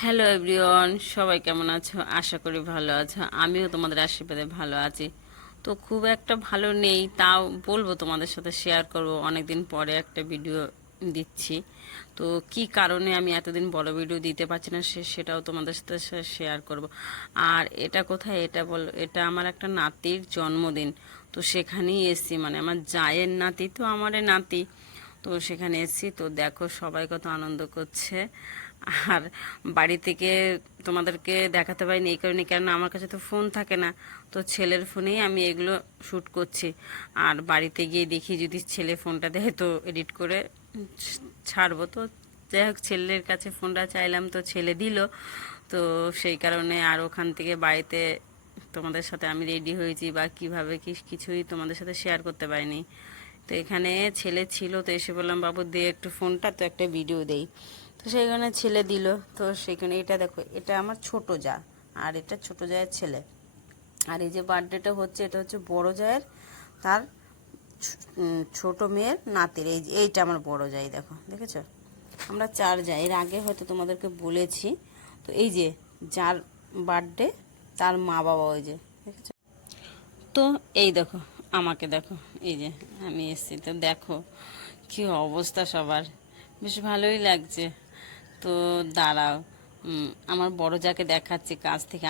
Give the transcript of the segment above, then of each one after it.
Hello everyone, সবাই কেমন আছো? আশা করি ভালো আছো। আমিও তোমাদের আশীর্বাদে ভালো আছি। তো খুব একটা ভালো নেই, তাও বলবো, তোমাদের সাথে শেয়ার করব। অনেকদিন পরে একটা ভিডিও দিচ্ছি। তো কি কারণে আমি এতদিন বড় ভিডিও দিতে পারছি না সেটাও তোমাদের সাথে শেয়ার করব। আর এটা কোথায়, এটা বলো, এটা আমার একটা নাতির জন্মদিন। তো সেখানেই এসছি, মানে আমার জায়ের নাতি, তো আমারে নাতি। তো সেখানে এসেছি, তো দেখো সবাই কত আনন্দ করছে। আর বাড়ি থেকে তোমাদেরকে দেখাতে পারিনি এই কারণে, কেননা আমার কাছে তো ফোন থাকে না। তো ছেলের ফোনেই আমি এগুলো শ্যুট করছি। আর বাড়িতে গিয়ে দেখি যদি ছেলে ফোনটা দেয় তো এডিট করে ছাড়বো। তো যাই হোক, ছেলের কাছে ফোনটা চাইলাম, তো ছেলে দিল। তো সেই কারণে আর ওখান থেকে বাড়িতে তোমাদের সাথে আমি রেডি হয়েছি বা কিভাবে কিছুই তোমাদের সাথে শেয়ার করতে পারিনি। তো এখানে ছেলে ছিল, তো এসে বললাম বাবু দে একটু ফোনটা, তো একটা ভিডিও দেই। তো সেইখানে ছেলে দিল। তো সেখানে এটা দেখো, এটা আমার ছোট যা, আর এটা ছোট জায়ের ছেলে। আর এই যে বার্থডেটা হচ্ছে, এটা হচ্ছে বড় জায়ের, তার ছোট মেয়ের নাতির। এইটা আমার বড় জাই, দেখো, দেখেছো? আমরা চার যাই, এর আগে হয়তো তোমাদেরকে বলেছি। তো এই যে যার বার্থডে, তার মা বাবা, ওই যে দেখেছো? তো এই দেখো, আমাকে দেখো, এই যে আমি এসেছি, তো দেখো কি অবস্থা সবার। বেশ ভালোই লাগছে। তো দাঁড়াও, আমার বড় যাকে দেখাচ্ছি কাছ থেকে।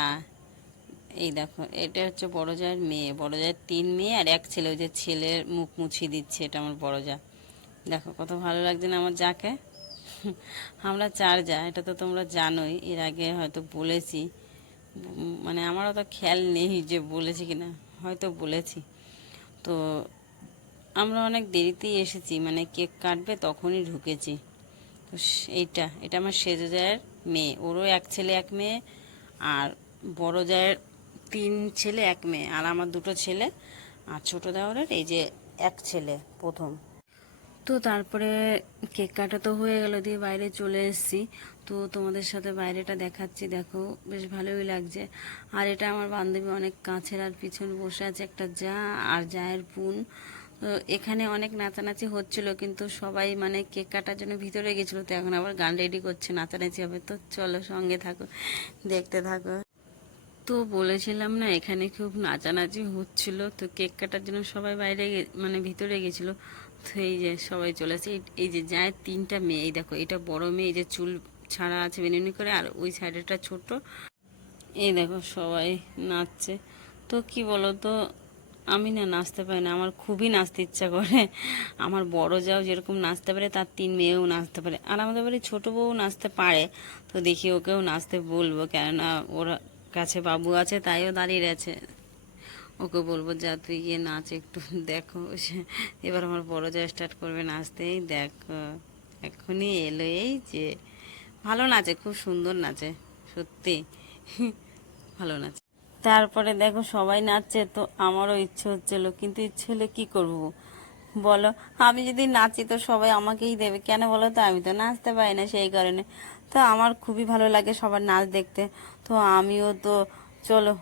এই দেখো, এটা হচ্ছে বড় জায়ের মেয়ে। বড় জায়ের তিন মেয়ে আর এক ছেলে। ওই যে ছেলের মুখ মুছিয়ে দিচ্ছে, এটা আমার বড় যা। দেখো কত ভালো লাগছে না আমার যাকে। আমরা চার যা, এটা তো তোমরা জানোই, এর আগে হয়তো বলেছি। মানে আমারও তো খেয়াল নেই যে বলেছি কিনা, হয়তো বলেছি। তো আমরা অনেক দেরিতেই এসেছি, মানে কেক কাটবে তখনই ঢুকেছি। তো এটা আমার সেজো জায়ের মেয়ে, ওরও এক ছেলে এক মেয়ে। আর বড় জায়ের তিন ছেলে এক মেয়ে, আর আমার দুটো ছেলে। আর ছোটো দেওরের এই যে এক ছেলে প্রথম। তো তারপরে কেক কাটা তো হয়ে গেল, দিয়ে বাইরে চলে এসেছি। তো তোমাদের সাথে বাইরেটা দেখাচ্ছি, দেখো বেশ ভালোই লাগছে। আর এটা আমার বান্ধবী অনেক কাছের, আর পিছনে বসে আছে একটা যা আর জায়ের বোন। তো এখানে অনেক নাচানাচি হচ্ছিল, কিন্তু সবাই মানে কেক কাটার জন্য ভিতরে গেছিলো। তো এখন আবার গান রেডি করছে, নাচানাচি হবে। তো চলো সঙ্গে থাকো, দেখতে থাকো। তো বলেছিলাম না, এখানে খুব নাচানাচি হচ্ছিল। তো কেক কাটার জন্য সবাই বাইরে মানে ভিতরে গেছিলো। তো এই যে সবাই চলেছে। এই যে যায় তিনটা মেয়ে, এই দেখো, এটা বড় মেয়ে, এই যে চুল ছাড়া আছে বেনুনি করে, আর ওই সাইডেরটা ছোট। এই দেখো সবাই নাচছে। তো কি বলো তো, আমি না নাচতে পারি না, আমার খুবই নাচতে ইচ্ছা করে। আমার বড় যাও যেরকম নাচতে পারে, তার তিন মেয়েও নাচতে পারে, আর আমাদের বাড়ির ছোটো বউ নাচতে পারে। তো দেখি ওকেও নাচতে বলবো, কেননা ওর কাছে বাবু আছে, তাইও দাঁড়িয়ে আছে। ওকে বলবো যা তুই গিয়ে নাচ একটু। দেখো এবার আমার বড় যা স্টার্ট করবে নাচতেই, দেখো এখনই এলো। এই যে ভালো নাচে, খুব সুন্দর নাচে, সত্যি ভালো নাচে। তারপরে দেখো সবাই নাচছে, তো আমারও ইচ্ছে হচ্ছিল, কিন্তু ইচ্ছে হলে কী করব বলো? আমি যদি নাচি তো সবাই আমাকেই দেবে কেন বলো? তো আমি তো নাচতে পারি না, সেই কারণে। তো আমার খুবই ভালো লাগে সবার নাচ দেখতে। তো আমিও তো, চলো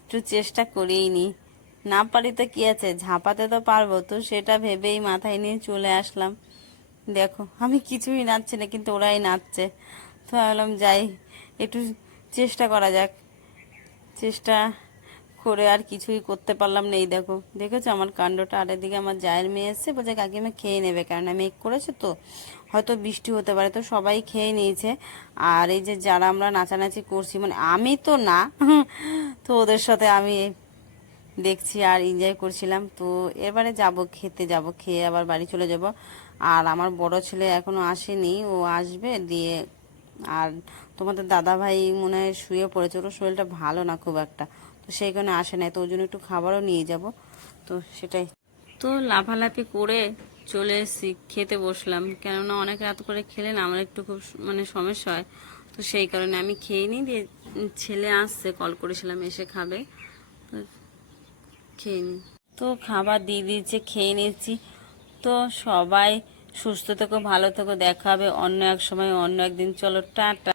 একটু চেষ্টা করেই নি। না পারি তো কি আছে, ঝাঁপাতে তো পারবো। তো সেটা ভেবেই মাথায় নিয়ে চলে আসলাম। দেখো আমি কিছুই নাচছি না, কিন্তু ওরাই নাচছে। তো ভাবলাম যাই, একটু চেষ্টা করা যাক। চেষ্টা করে আর কিছুই করতে পারলাম না। এই দেখো, দেখেছো আমার কাণ্ডটা? আর এদিকে আমার জায়ের মেয়ে এসছে, বলছে কাকিমা খেয়ে নেবে, কারণ মেঘ করেছে তো, হয়তো বৃষ্টি হতে পারে। তো সবাই খেয়ে নিয়েছে। আর এই যে যারা আমরা নাচানাচি করছি, মানে আমি তো না তো ওদের সাথে আমি দেখছি আর এনজয় করছিলাম। তো এবারে যাব, খেতে যাব, খেয়ে আবার বাড়ি চলে যাব। আর আমার বড় ছেলে এখনো আসেনি, ও আসবে দিয়ে। আর তোমাদের দাদা ভাই মনে হয় শুয়ে পড়েছে, ওর শরীরটা ভালো না খুব একটা। তো সেই কারণে আসে নাই, তো ওই জন্য একটু খাবারও নিয়ে যাব। তো সেটাই। তো লাফালাফি করে চলে এসেছি, খেতে বসলাম। কেননা অনেক রাত করে খেলে না আমার একটু খুব মানে সমস্যা হয়। তো সেই কারণে আমি খেয়ে নিই, দিয়ে ছেলে আসছে, কল করেছিলাম এসে খাবে। তো খেয়ে নিই। তো খাবার দিয়ে দিয়েছে, খেয়ে নিচ্ছি। তো সবাই সুস্থ থেকো, ভালো থেকো, দেখা হবে অন্য এক সময়, অন্য একদিন। চলো টাটা।